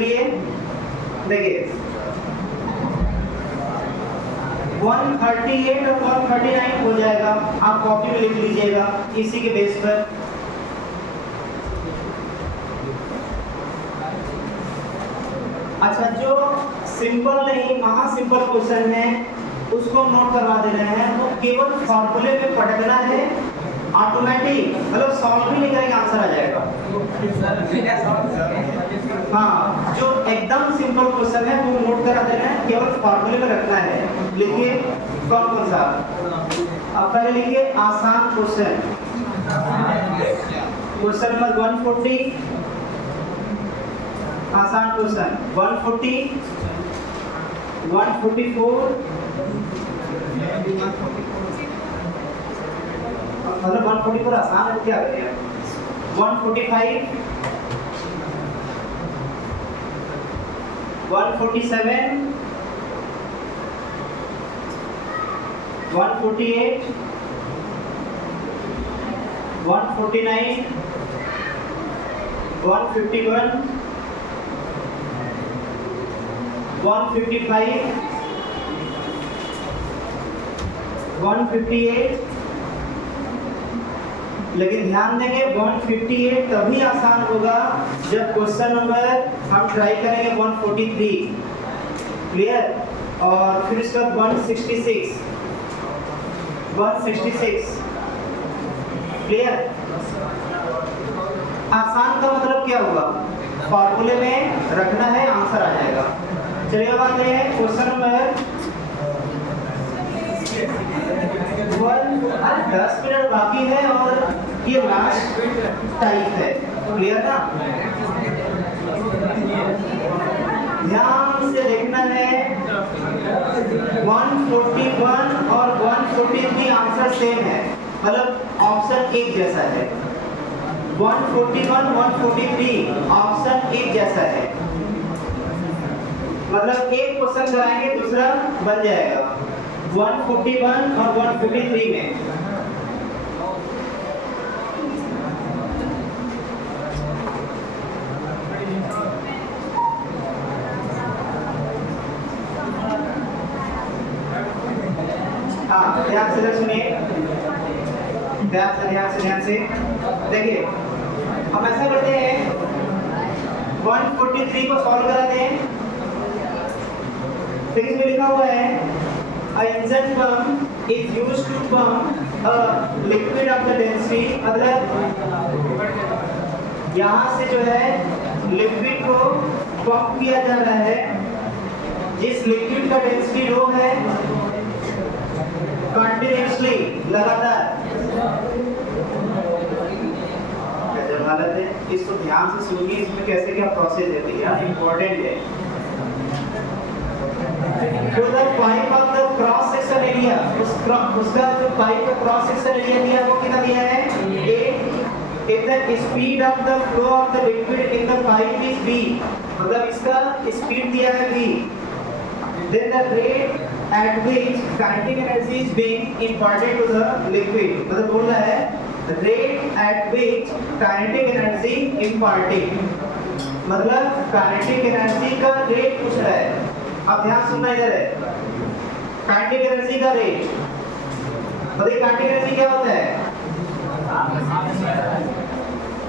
लिए देखिए 138 और 139 हो जाएगा, आप कॉपी में लिख लीजिएगा इसी के बेस पर। अच्छा, जो सिंपल नहीं महा सिंपल क्वेश्चन है उसको नोट करवा दे रहे हैं, वो केवल फॉर्मूले में पटकना है, ऑटोमेटिक मतलब सॉल्व भी नहीं करेंगे आंसर आ जाएगा। हाँ, जो एकदम सिंपल क्वेश्चन है वो नोट करा दे रहे हैं, केवल फॉर्मूले में रखना है। लिखिए कौन सा, अब पहले लिखिए आसान क्वेश्चन, क्वेश्चन नंबर 140, आसान क्वेश्चन 140, 144, मतलब 144 आसान है क्या है, 145, 147, 148, 149, 151, 155, 158, लेकिन ध्यान देंगे 158 तभी आसान होगा जब क्वेश्चन नंबर हम ट्राई करेंगे 143, क्लियर, और फिर इसका 166, 166, क्लियर। आसान का मतलब क्या हुआ, फॉर्मूले में रखना है, आंसर आ जाएगा। चलिए अब आते हैं क्वेश्चन नंबर 10 मिनट बाकी है और ये लास्ट टाइप है, क्लियर ना। ध्यान से देखना है, 141 और 143 आंसर सेम है, मतलब ऑप्शन एक जैसा है। 141 143 ऑप्शन एक जैसा है, मतलब एक क्वेश्चन कराएंगे दूसरा बन जाएगा 141 और 143 में। हाँ, ध्यान से सुनिए, ध्यान से देखिए, हम ऐसा करते हैं 143 को सॉल्व कराते हैं। तो इसमें लिखा हुआ है a engine pump is used to pump a liquid of the density, मतलब यहाँ से जो है लिक्विड को पंप किया जा रहा है, जिस लिक्विड का डेंसिटी रो है, कंटिन्यूअसली लगातार। हालत है, इसको ध्यान से सुनिए, इसमें कैसे क्या प्रोसेस है भैया, इंपॉर्टेंट है। तो the pipe of the cross section area, उसका जो पाइप का क्रॉस सेक्शन एरिया दिया है वो कितना दिया है, a। if the speed of the flow of the liquid in the pipe is v, मतलब इसका स्पीड दिया है v, then the rate at which kinetic energy is being imparted to the liquid, मतलब बोल रहा है rate at which kinetic energy imparting, मतलब kinetic energy का रेट पूछ रहा है। अब ध्यान सुनना, इधर है काइनेटिक एनर्जी का रेट, बताइए काइनेटिक एनर्जी क्या होता है,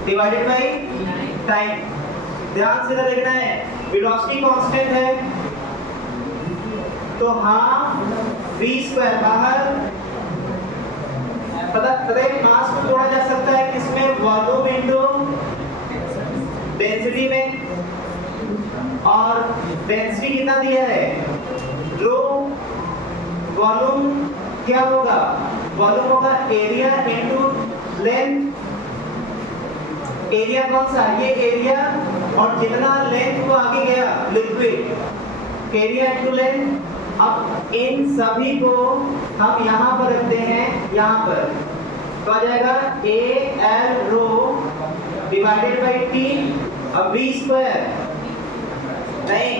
डिवाइडेड बाय टाइम। ध्यान से देखना है, वेलोसिटी कांस्टेंट है तो हाफ v स्क्वायर बाहर, पता है मास को तोड़ा जा सकता है किसमें, वॉल्यूम इनटू डेंसिटी में, और डेंसिटी कितना दिया है, रो। वॉल्यूम क्या होगा, वॉल्यूम होगा एरिया इनटू लेंथ। एरिया कौन सा, ये एरिया, और जितना लेंथ को आगे गया लिक्विड, एरिया इनटू लेंथ। अब इन सभी को हम यहाँ पर रखते हैं, यहाँ पर तो आ जाएगा A L rho divided by T. अब v स्क्वायर नहीं,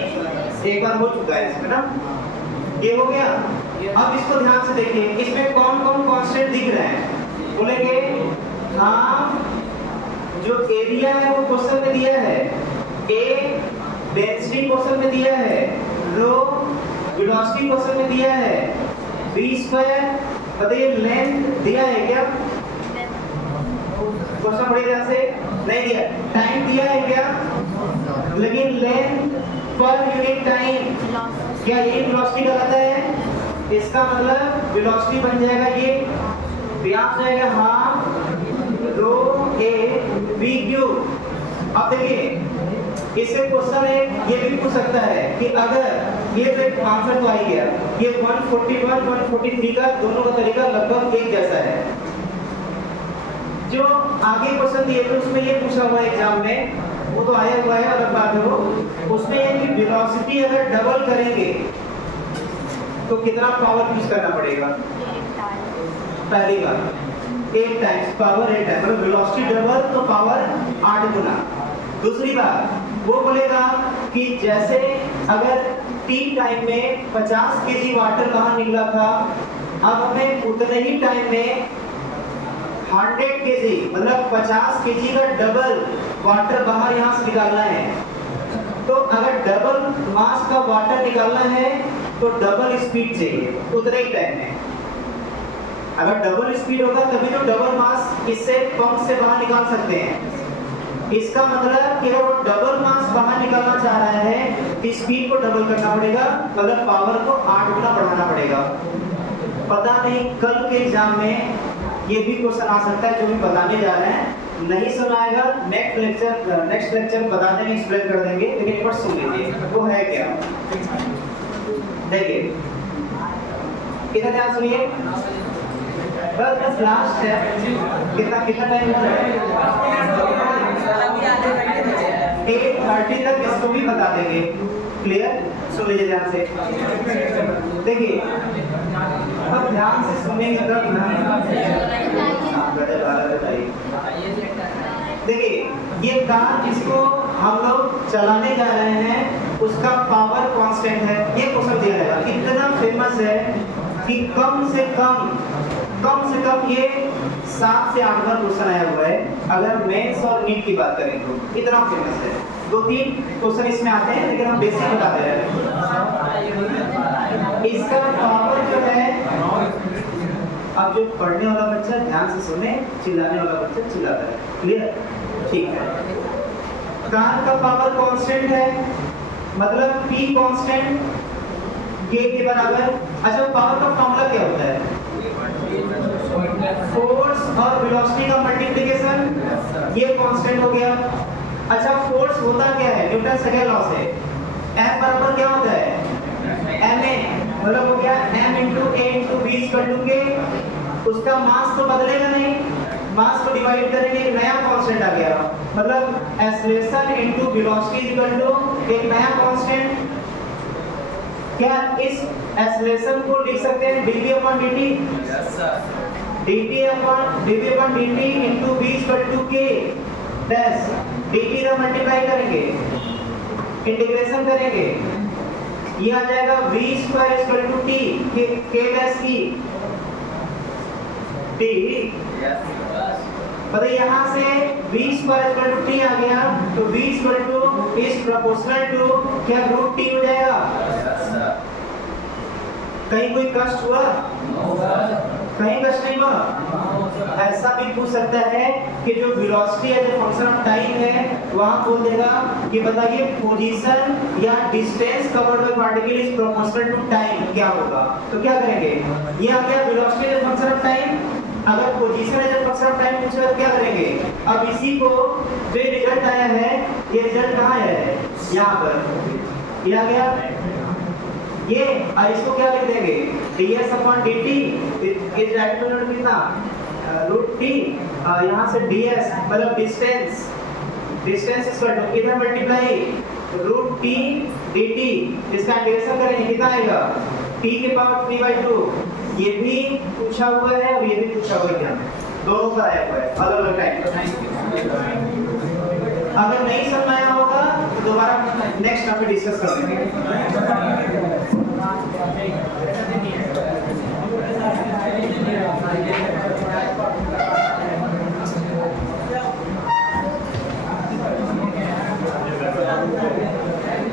एक बार हो चुका है इसमें ना, ये हो गया। अब इसको ध्यान से देखिए, इसमें कौन कौन कांस्टेंट दिख रहे हैं, बोलेंगे हाँ, जो एरिया है वो क्वेश्चन में दिया है a डेंसिटी क्वेश्चन में दिया है, रो वेलोसिटी क्वेश्चन में दिया है, v स्क्वायर बताइए लेंथ दिया है क्या? क्वेश्चन बड़ी ध्यान से नहीं दिया, टाइम दिया है क्या? लेकिन लेंथ पर यूनिट टाइम, क्या ये वेलोसिटी कहलाता है? इसका मतलब वेलोसिटी बन जाएगा ये व्यास जाएगा half rho A V Q. अब देखिए इससे क्वेश्चन है ये भी पूछ सकता है कि अगर ये तो आंसर तो आ ही गया, ये 141 143 का दोनों का तरीका लगभग एक जैसा है। जो आगे क्वेश्चन दिए थे उसमें ये पूछा हुआ एग्जाम में, वो तो आया हुआ है अलग बात है वो, उसमें ये कि वेलोसिटी अगर डबल करेंगे तो कितना पावर यूज करना पड़ेगा? पहली बात 8 टाइम्स पावर 8 है, मतलब वेलोसिटी डबल तो पावर 8 गुना। दूसरी बात वो बोलेगा कि जैसे अगर t टाइम में 50 केजी वाटर बाहर निकला था, अब हमें उतने ही टाइम में 100 केजी मतलब 50 केजी का डबल वाटर बाहर यहाँ से निकालना है। तो अगर डबल मास का वाटर निकालना है तो डबल स्पीड चाहिए उतने ही टाइम में। अगर डबल स्पीड होगा तभी तो डबल मास इससे पंप से बाहर निकाल सकते हैं। इसका मतलब कि अगर वो डबल मास बाहर निकालना चाह रहा है तो स्पीड को डबल करना पड़ेगा, मतलब पावर को 8 गुना बढ़ाना पड़ेगा। पता नहीं कल के एग्जाम में ये भी क्वेश्चन आ सकता है जो भी बताने जा रहे हैं। नहीं सुनाएगा नेक्स्ट लेक्चर बता देंगे, एक्सप्लेन कर देंगे, लेकिन एक बार सुन लीजिए वो है क्या। देखिए कितना ध्यान सुनिए, बस लास्ट है। कितना टाइम हो रहा है? 8:30 तक इसको भी बता देंगे। क्लियर? सुन लीजिए ध्यान से। देखिए अब ध्यान से सुनेंगे तब देखिए ये कार जिसको हम लोग चलाने जा रहे हैं उसका पावर कांस्टेंट है, ये क्वेश्चन दिया रहेगा। इतना फेमस है कि कम से कम ये 7 से 8 बार क्वेश्चन आया हुआ है। अगर मेंस और नीट की बात करें तो इतना फेमस है। 2-3 क्वेश्चन इसमें आते हैं लेकिन हम बेसिक बता दे रहे हैं। इसका पावर जो है, अब जो पढ़ने वाला बच्चा ध्यान से सुने, चिल्लाने वाला बच्चा चिल्लाता है। क्लियर? ठीक है। कार का पावर कांस्टेंट है, मतलब P कांस्टेंट K के बराबर। अच्छा पावर का फॉर्मूला क्या होता है? फोर्स और वेलोसिटी का मल्टीप्लिकेशन, ये कांस्टेंट हो गया। अच्छा फोर्स होता क्या है? न्यूटन सेकंड लॉ से F बराबर क्या होता है? ma, मतलब हो गया m × a × v = k। उसका मास तो बदलेगा नहीं, मास को डिवाइड करेंगे, एक नया कांस्टेंट आ गया, मतलब एक्सेलरेशन × वेलोसिटी = एक नया कांस्टेंट। क्या इस एक्सेलरेशन को लिख सकते हैं dv/dt? Yes sir. dv/dt × v = k plus dt का मल्टीप्लाई करेंगे, इंटीग्रेशन करेंगे, ये आ जाएगा v² = t k डैश की t। मतलब यहाँ से v² = t आ गया तो v is proportional to क्या √t हो जाएगा? कहीं कोई कष्ट हुआ? कहीं कष्ट नहीं हुआ। ऐसा भी पूछ सकता है कि जो velocity as a function of time है वहां बोल देगा कि बताइए पोजीशन या distance covered by particle is proportional to time, क्या होगा? तो क्या करेंगे? ये आ गया velocity as a function of time. अगर position as a function of time पूछे तो क्या करेंगे? अब इसी को जो रिजल्ट आया है, ये रिजल्ट कहाँ है? यहाँ पर ये आ गया। ये इसको क्या लिख देंगे? ds/dt इज डायरेक्ट में कितना? √t, यहाँ से ds मतलब डिस्टेंस इधर मल्टीप्लाई √t dt, इसका इंटीग्रेशन करेंगे कितना आएगा? t के पावर 3/2। ये भी पूछा हुआ है और ये भी पूछा हुआ है, दोनों पर आया हुआ है अलग अलग टाइम। अगर नहीं समझ आया होगा तो दोबारा नेक्स्ट टॉपिक डिस्कस करेंगे।